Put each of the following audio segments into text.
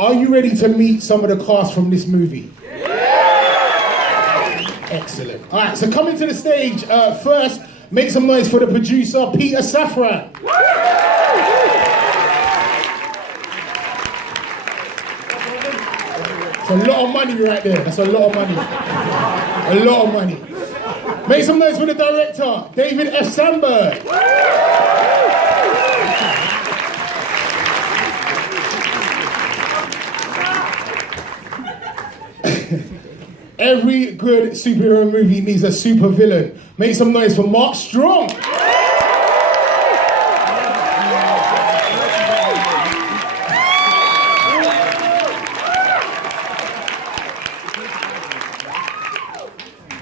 Are you ready to meet some of the cast from this movie? Excellent. All right, so coming to the stage, first, make some noise for the producer, Peter Safran. That's a lot of money right there. That's a lot of money. A lot of money. Make some noise for the director, David F Sandberg. Every good superhero movie needs a super villain. Make some noise for Mark Strong.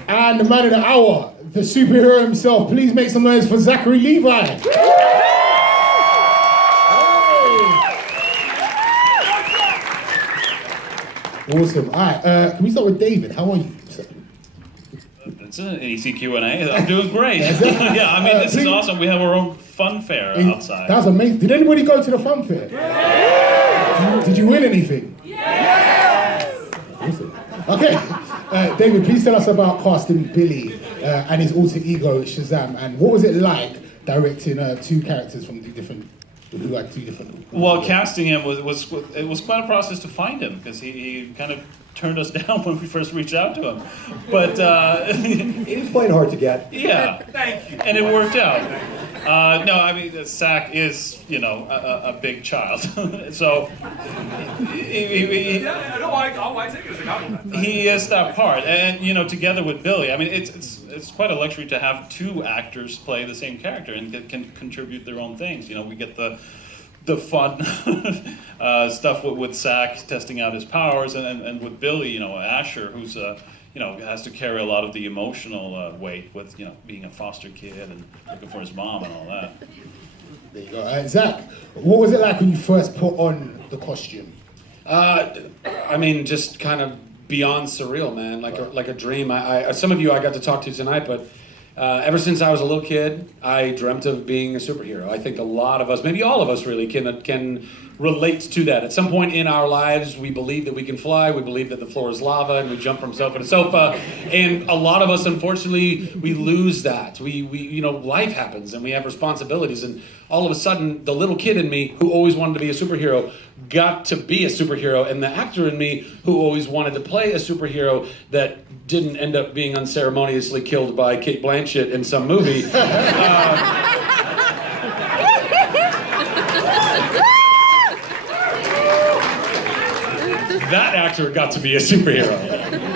And the man of the hour, the superhero himself. Please make some noise for Zachary Levi. Awesome. All right, can we start with David? How are you, sir? It's an easy Q&A. I'm doing great. Yeah, I mean, this is awesome. We have our own fun fair outside. That's amazing. Did anybody go to the fun fair? Yeah. Did you win anything? Yes! Awesome. Okay, David, please tell us about casting Billy and his alter ego, Shazam, and what was it like directing two characters from two different... Who had two different... Well, casting him was quite a process to find him, because he kind of turned us down when we first reached out to him. But he was quite hard to get. Yeah, thank you. And it worked out. No, I mean, Zach is, you know, a big child, so I take it as a compliment. He is that part, and you know, together with Billy, I mean, it's quite a luxury to have two actors play the same character and can contribute their own things. You know, we get the fun stuff with Zach testing out his powers, and with Billy, you know, Asher, who's you know, has to carry a lot of the emotional weight with, you know, being a foster kid and looking for his mom and all that. There you go. Zach, what was it like when you first put on the costume? I mean, just kind of beyond surreal, man. Like a dream. I some of you I got to talk to tonight, but ever since I was a little kid, I dreamt of being a superhero. I think a lot of us, maybe all of us really, can relate to that. At some point in our lives, we believe that we can fly, we believe that the floor is lava, and we jump from sofa to sofa. And a lot of us, unfortunately, we lose that. We you know, life happens and we have responsibilities, and all of a sudden, the little kid in me who always wanted to be a superhero got to be a superhero, and the actor in me who always wanted to play a superhero that didn't end up being unceremoniously killed by Cate Blanchett in some movie. That actor got to be a superhero.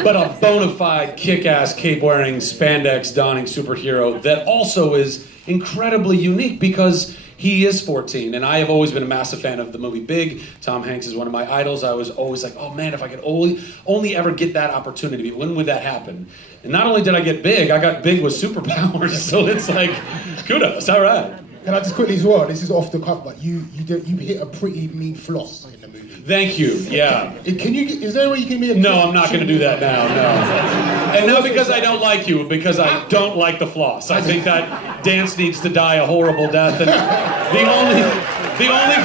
But a bona fide, kick-ass, cape-wearing, spandex-donning superhero that also is incredibly unique because he is 14, and I have always been a massive fan of the movie Big. Tom Hanks is one of my idols. I was always like, oh man, if I could only ever get that opportunity, when would that happen? And not only did I get big, I got big with superpowers, so it's like, kudos, all right. Can I just quickly as well, this is off the cuff, but you hit a pretty mean floss in the movie. Thank you, yeah. Is there a way you can be a... No, I'm not going to do that now, no. And not because I don't like you, because I don't like the floss. I think that dance needs to die a horrible death, and the only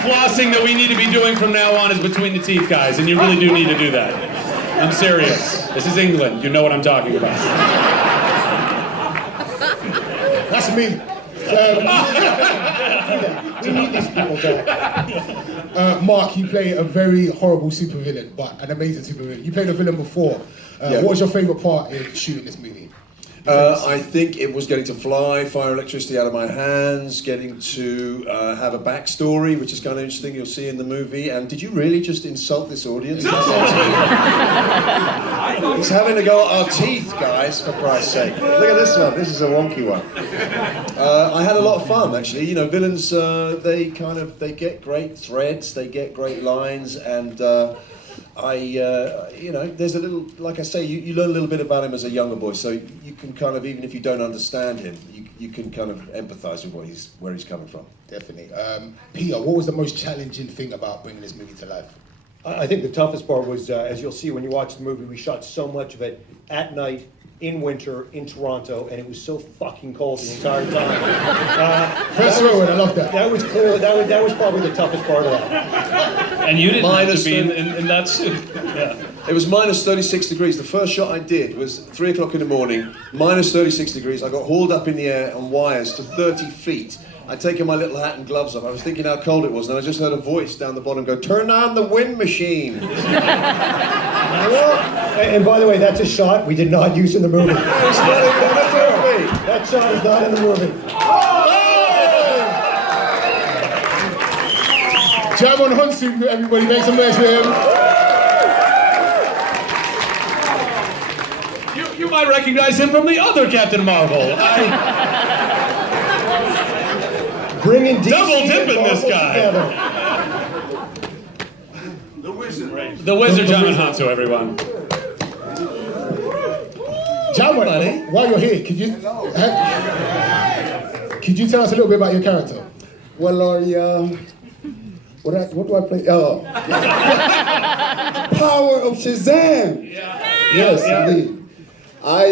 flossing that we need to be doing from now on is between the teeth, guys, and you really do need to do that. I'm serious. This is England. You know what I'm talking about. That's me. We need these people back. Mark, you play a very horrible supervillain, but an amazing supervillain. You played a villain before. What was your favourite part in shooting this movie? I think it was getting to fly, fire electricity out of my hands, getting to have a backstory, which is kind of interesting, you'll see in the movie. And did you really just insult this audience? No! He's having to go at our teeth, guys, for Christ's sake. Look at this one, this is a wonky one. I had a lot of fun, actually. You know, villains, they get great threads, they get great lines, and you know, there's a little, like I say, you learn a little bit about him as a younger boy, so you can kind of, even if you don't understand him, you can kind of empathise with where he's coming from. Definitely. Peter, what was the most challenging thing about bringing this movie to life? I think the toughest part was, as you'll see when you watch the movie, we shot so much of it at night in winter in Toronto, and it was so fucking cold the entire time. First word, I love that. That was clearly that was probably the toughest part of that. And you didn't have Minus to be in that suit. Yeah. It was minus 36 degrees. The first shot I did was 3 o'clock in the morning, minus 36 degrees. I got hauled up in the air on wires to 30 feet. I'd taken my little hat and gloves off. I was thinking how cold it was, and I just heard a voice down the bottom go, "Turn on the wind machine." And by the way, that's a shot we did not use in the movie. It's not even on the movie. That shot is not in the movie. Djimon Hounsou, everybody make some noise for him. You might recognize him from the other Captain Marvel. Bringing DC Double dipping and this Marvel guy. together. The Wizard, Djimon Hounsou, everyone. Djimon, while you're here, could you tell us a little bit about your character? Well, what do I play? Oh, Power of Shazam. Yes, indeed. I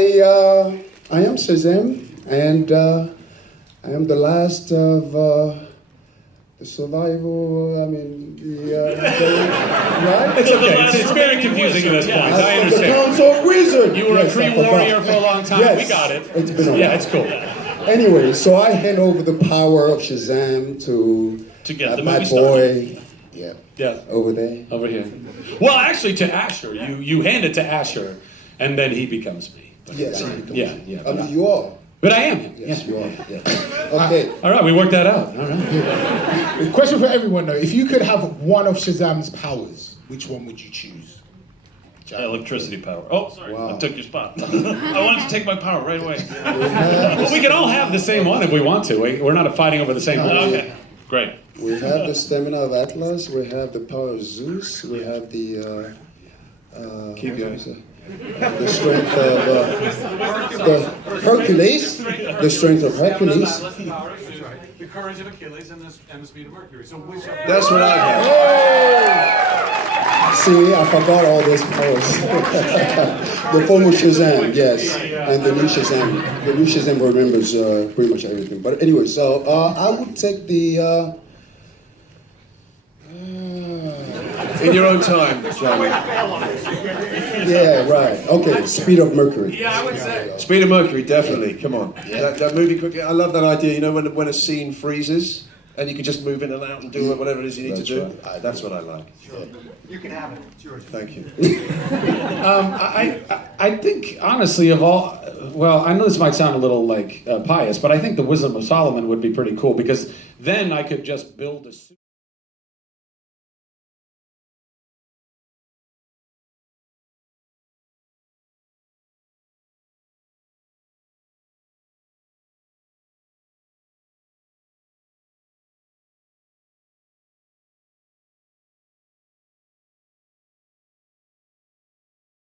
am Shazam, and I am the last of the survival. I mean, right? It's okay. It's very confusing at this point. I The understand. Council of Wizards. You were a Yes, I Kree forgot. warrior for a long time. Yes, We got it. It's been a while. Yeah, it's cool. Anyway, so I hand over the power of Shazam to get the my movie boy. Yeah. Over there. Over here. Well, actually, to Asher. You hand it to Asher, and then he becomes me. Yes. Yeah. I mean, you are. But I am him. Yes, Yeah. you are. Yeah. Okay. All right, we worked that out. All right. Question for everyone though: if you could have one of Shazam's powers, which one would you choose? Electricity power. Oh, sorry, Wow. I took your spot. I wanted to take my power right away. Well, we can all have the same one if we want to. We're not fighting over the same one. Okay, great. We have the stamina of Atlas. We have the power of Zeus. We have the Keep going. the strength of the Hercules. The strength of Hercules. The courage of Achilles and the speed of Mercury. So which of That's what I have. See, I forgot all those powers. The former Shazam, yes, and the new Shazam. The new Shazam remembers pretty much everything. But anyway, so I would take the. In your own time, John. Yeah, right. Okay, speed of Mercury. Yeah, I would say. Speed of Mercury, definitely. Come on. That movie quickly. I love that idea. You know, when a scene freezes and you can just move in and out and do whatever it is you need That's to do. right. That's what I like. You can have it. It's yours. Thank you. I think, honestly, of all... Well, I know this might sound a little, like, pious, but I think the Wisdom of Solomon would be pretty cool, because then I could just build a suit.